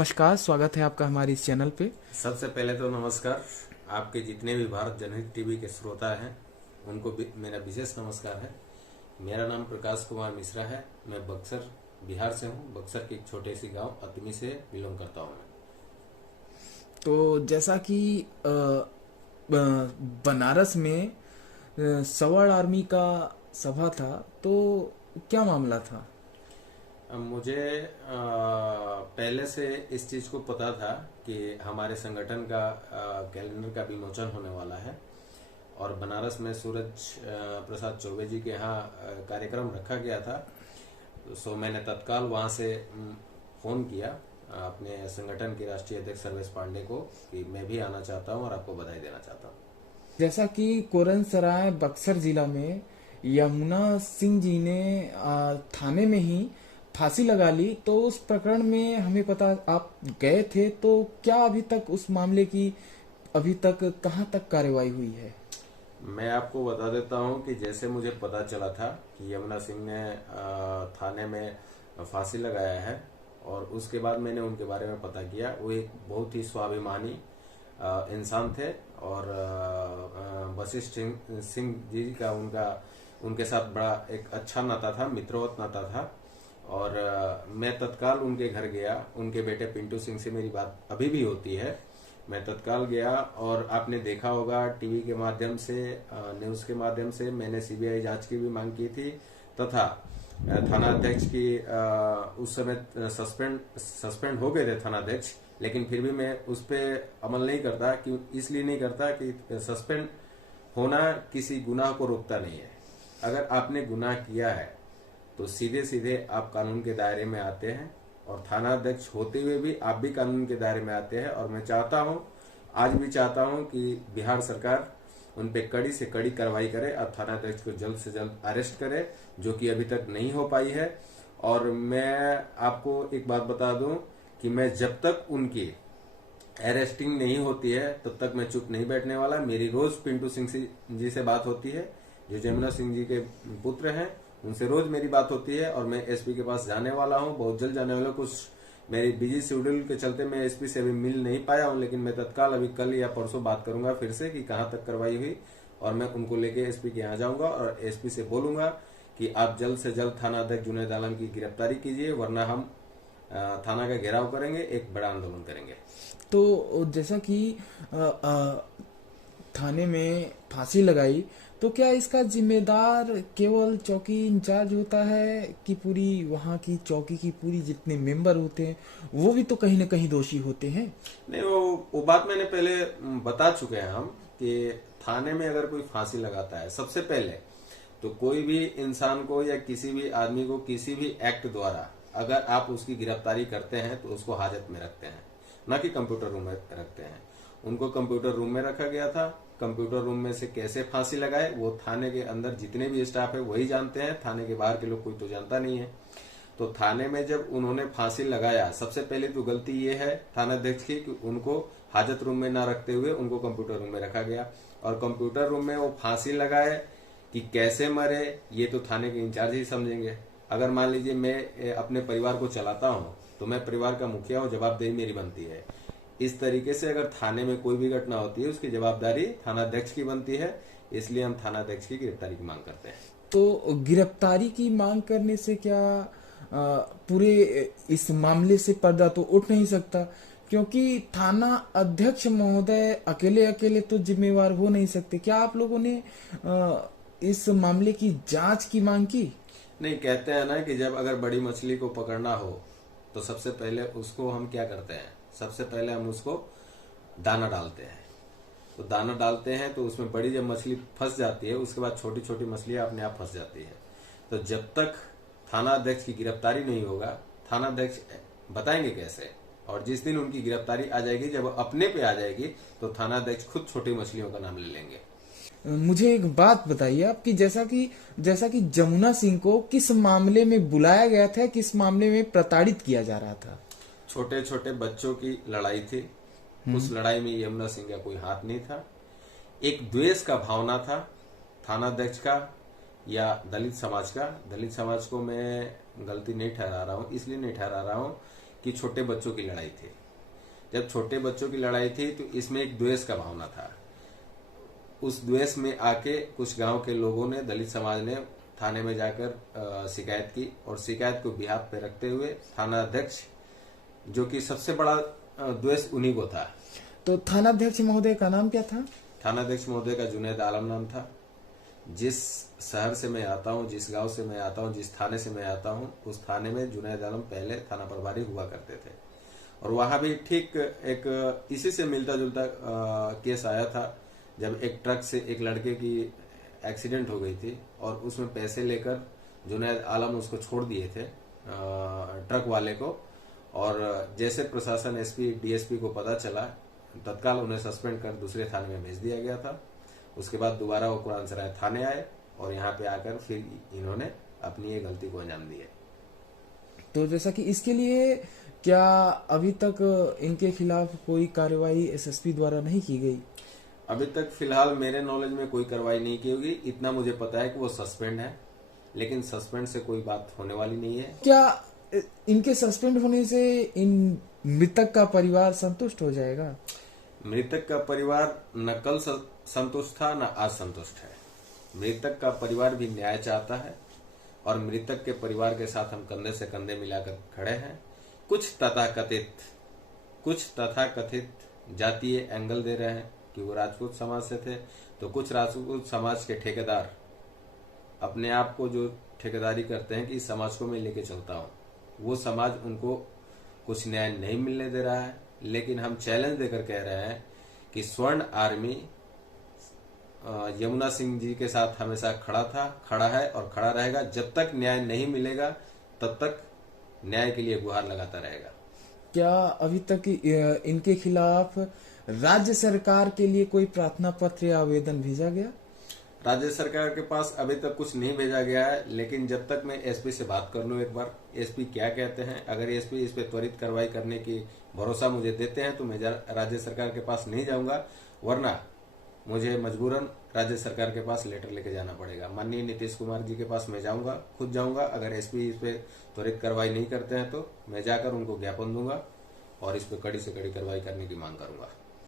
नमस्कार, स्वागत है आपका हमारे इस चैनल पे। सबसे पहले तो नमस्कार। आपके जितने भी भारत जनहित टीवी के श्रोता हैं उनको भी मेरा विशेष नमस्कार है। मेरा नाम प्रकाश कुमार मिश्रा है। मैं बक्सर बिहार से हूँ। बक्सर के एक छोटे सी गांव अतमी से बिलोंग करता हूँ मैं। तो जैसा कि बनारस में सवर्ण आर्मी का सभा था, तो क्या मामला था? अब मुझे पहले से इस चीज़ को पता था कि हमारे संगठन का कैलेंडर का विमोचन होने वाला है और बनारस में सूरज प्रसाद चौबे जी के यहाँ कार्यक्रम रखा गया था। सो मैंने तत्काल वहाँ से फ़ोन किया अपने संगठन के राष्ट्रीय अध्यक्ष सर्वेश पांडे को कि मैं भी आना चाहता हूँ और आपको बधाई देना चाहता हूँ। जैसा कि कोरन सराय बक्सर जिला में यमुना सिंह जी ने थाने में ही फांसी लगा ली, तो उस प्रकरण में हमें पता आप गए थे, तो क्या अभी तक उस मामले की अभी तक कहाँ तक कार्रवाई हुई है? मैं आपको बता देता हूं कि जैसे मुझे पता चला था कि यमुना सिंह ने थाने में फांसी लगाया है और उसके बाद मैंने उनके बारे में पता किया। वो एक बहुत ही स्वाभिमानी इंसान थे और वशिष्ठ सिंह जी का उनके साथ बड़ा एक अच्छा नाता था, मित्रवत नाता था। और मैं तत्काल उनके घर गया। उनके बेटे पिंटू सिंह से मेरी बात अभी भी होती है। मैं तत्काल गया और आपने देखा होगा टीवी के माध्यम से, न्यूज के माध्यम से मैंने सीबीआई जांच की भी मांग की थी तथा थानाध्यक्ष की उस समय सस्पेंड हो गए थे थानाध्यक्ष, लेकिन फिर भी मैं उस पर अमल नहीं करता। कि इसलिए नहीं करता कि सस्पेंड होना किसी गुनाह को रोकता नहीं है। अगर आपने गुनाह किया है तो सीधे सीधे आप कानून के दायरे में आते हैं और थाना अध्यक्ष होते हुए भी आप भी कानून के दायरे में आते हैं। और मैं चाहता हूं, आज भी चाहता हूं कि बिहार सरकार उन पे कड़ी से कड़ी कार्रवाई करे और थाना अध्यक्ष को जल्द से जल्द अरेस्ट करे, जो कि अभी तक नहीं हो पाई है। और मैं आपको एक बात बता दूं कि मैं जब तक उनकी अरेस्टिंग नहीं होती है तब तक मैं चुप नहीं बैठने वाला। मेरी रोज पिंटू सिंह जी से बात होती है, जो यमुना सिंह जी के पुत्र हैं। उनसे रोज मेरी बात होती है और मैं एसपी के पास जाने वाला हूं, बहुत जल्द जाने वाला हूं। कुछ मेरी बिजी शेड्यूल के चलते मैं एसपी से अभी मिल नहीं पाया हूं, लेकिन मैं तत्काल अभी कल या परसों बात करूंगा फिर से कि कहां तक कार्रवाई हुई और मैं उनको लेके एसपी के यहाँ जाऊंगा और एसपी से बोलूंगा कि आप जल्द से जल्द थाना अध्यक्ष जुनैद आलम की गिरफ्तारी कीजिए, वरना हम थाना का घेराव करेंगे, एक बड़ा आंदोलन करेंगे। तो जैसा कि थाने में फांसी लगाई, तो क्या इसका जिम्मेदार केवल चौकी इंचार्ज होता है कि पूरी वहाँ की चौकी की पूरी जितने मेंबर होते हैं वो भी तो कहीं ना कहीं दोषी होते हैं? नहीं, वो बात मैंने पहले बता चुके हैं हम कि थाने में अगर कोई फांसी लगाता है, सबसे पहले तो कोई भी इंसान को या किसी भी आदमी को किसी भी एक्ट द्वारा अगर आप उसकी गिरफ्तारी करते हैं तो उसको हाजत में रखते हैं, न कि कंप्यूटर रूम में रखते हैं। उनको कंप्यूटर रूम में रखा गया था। कंप्यूटर रूम में से कैसे फांसी लगाए वो थाने के अंदर जितने भी स्टाफ है वही जानते हैं, थाने के बाहर के लोग कोई तो जानता नहीं है। तो थाने में जब उन्होंने फांसी लगाया, सबसे पहले तो गलती ये है थानाध्यक्ष की कि उनको हाजत रूम में ना रखते हुए उनको कंप्यूटर रूम में रखा गया। और कंप्यूटर रूम में वो फांसी लगाए कि कैसे मरे ये तो थाने के इंचार्ज ही समझेंगे। अगर मान लीजिए मैं अपने परिवार को चलाता हूँ तो मैं परिवार का मुखिया हूँ, जवाबदेही मेरी बनती है। इस तरीके से अगर थाने में कोई भी घटना होती है उसकी जवाबदारी थानाध्यक्ष की बनती है, इसलिए हम थानाध्यक्ष की गिरफ्तारी की मांग करते हैं। तो गिरफ्तारी की मांग करने से क्या पूरे इस मामले से पर्दा तो उठ नहीं सकता? क्योंकि थाना अध्यक्ष महोदय अकेले अकेले तो जिम्मेवार हो नहीं सकते। क्या आप लोगों ने इस मामले की जांच की मांग की? नहीं, कहते हैं ना कि जब अगर बड़ी मछली को पकड़ना हो तो सबसे पहले उसको हम क्या करते हैं, सबसे पहले हम उसको दाना डालते हैं। तो दाना डालते हैं तो उसमें बड़ी जब मछली फंस जाती है उसके बाद छोटी छोटी मछलियां अपने आप फंस जाती है। तो जब तक थाना अध्यक्ष की गिरफ्तारी नहीं होगा, थाना अध्यक्ष बताएंगे कैसे? और जिस दिन उनकी गिरफ्तारी आ जाएगी, जब अपने पे आ जाएगी, तो थाना अध्यक्ष खुद छोटी मछलियों का नाम ले लेंगे। मुझे एक बात बताइए आप कि जैसा कि जमुना सिंह को किस मामले में बुलाया गया था, किस मामले में प्रताड़ित किया जा रहा था? छोटे छोटे बच्चों की लड़ाई थी। उस लड़ाई में यमुना सिंह का कोई हाथ नहीं था। एक द्वेष का भावना था थानाध्यक्ष का या दलित समाज का। दलित समाज को मैं गलती नहीं ठहरा रहा हूँ, इसलिए नहीं ठहरा रहा हूँ कि छोटे बच्चों की लड़ाई थी। जब छोटे बच्चों की लड़ाई थी तो इसमें एक द्वेष का भावना था। उस द्वेष में आके कुछ गांव के लोगों ने, दलित समाज ने थाने में जाकर शिकायत की, और शिकायत को बिहाफ पे रखते हुए थाना अध्यक्ष, जो कि सबसे बड़ा द्वेष उन्हीं को था। तो थानाध्यक्ष महोदय का नाम क्या था? थानाध्यक्ष महोदय का जुनैद आलम नाम था। जिस शहर से मैं आता हूँ, जिस गांव से मैं आता हूँ, जिस थाने से मैं आता हूँ, उस थाने में जुनैद आलम पहले थाना प्रभारी हुआ करते थे। और वहां भी ठीक एक इसी से मिलता जुलता केस आया था, जब एक ट्रक से एक लड़के की एक्सीडेंट हो गई थी और उसमें पैसे लेकर जुनैद आलम उसको छोड़ दिए थे, ट्रक वाले को। और जैसे प्रशासन, एसपी, डीएसपी को पता चला, तत्काल उन्हें सस्पेंड कर दूसरे थाने में भेज दिया गया था। उसके बाद दोबारा वो कुरानसराय थाने आए और यहाँ पे आकर फिर इन्होंने अपनी ये गलती को अंजाम दिया। तो जैसा कि इसके लिए क्या अभी तक इनके खिलाफ कोई कार्रवाई एसएसपी द्वारा नहीं की गई? अभी तक फिलहाल मेरे नॉलेज में कोई कार्रवाई नहीं की होगी। इतना मुझे पता है कि वो सस्पेंड है, लेकिन सस्पेंड से कोई बात होने वाली नहीं है। क्या इनके सस्पेंड होने से इन मृतक का परिवार संतुष्ट हो जाएगा? मृतक का परिवार न कल संतुष्ट था, न आज संतुष्ट है। मृतक का परिवार भी न्याय चाहता है और मृतक के परिवार के साथ हम कंधे से कंधे मिलाकर खड़े हैं। कुछ तथाकथित जातीय एंगल दे रहे हैं कि वो राजपूत समाज से थे, तो कुछ राजपूत समाज के ठेकेदार अपने आप को जो ठेकेदारी करते हैं कि इस समाज को मैं लेके चलता हूँ, वो समाज उनको कुछ न्याय नहीं मिलने दे रहा है। लेकिन हम चैलेंज देकर कह रहे हैं कि स्वर्ण आर्मी यमुना सिंह जी के साथ हमेशा खड़ा है और खड़ा रहेगा। जब तक न्याय नहीं मिलेगा तब तक न्याय के लिए गुहार लगाता रहेगा। क्या अभी तक इनके खिलाफ राज्य सरकार के लिए कोई प्रार्थना पत्र या आवेदन भेजा गया? राज्य सरकार के पास अभी तक कुछ नहीं भेजा गया है, लेकिन जब तक मैं एसपी से बात कर लूं एक बार, एसपी क्या कहते हैं, अगर एसपी इस पे त्वरित कार्रवाई करने की भरोसा मुझे देते हैं तो मैं राज्य सरकार के पास नहीं जाऊंगा, वरना मुझे मजबूरन राज्य सरकार के पास लेटर लेके जाना पड़ेगा। माननीय नीतीश कुमार जी के पास मैं जाऊंगा, खुद जाऊंगा। अगर एसपी इस पे त्वरित कार्रवाई नहीं करते हैं तो मैं जाकर उनको ज्ञापन दूंगा और इस पे कड़ी से कड़ी कार्रवाई करने की मांग करूंगा।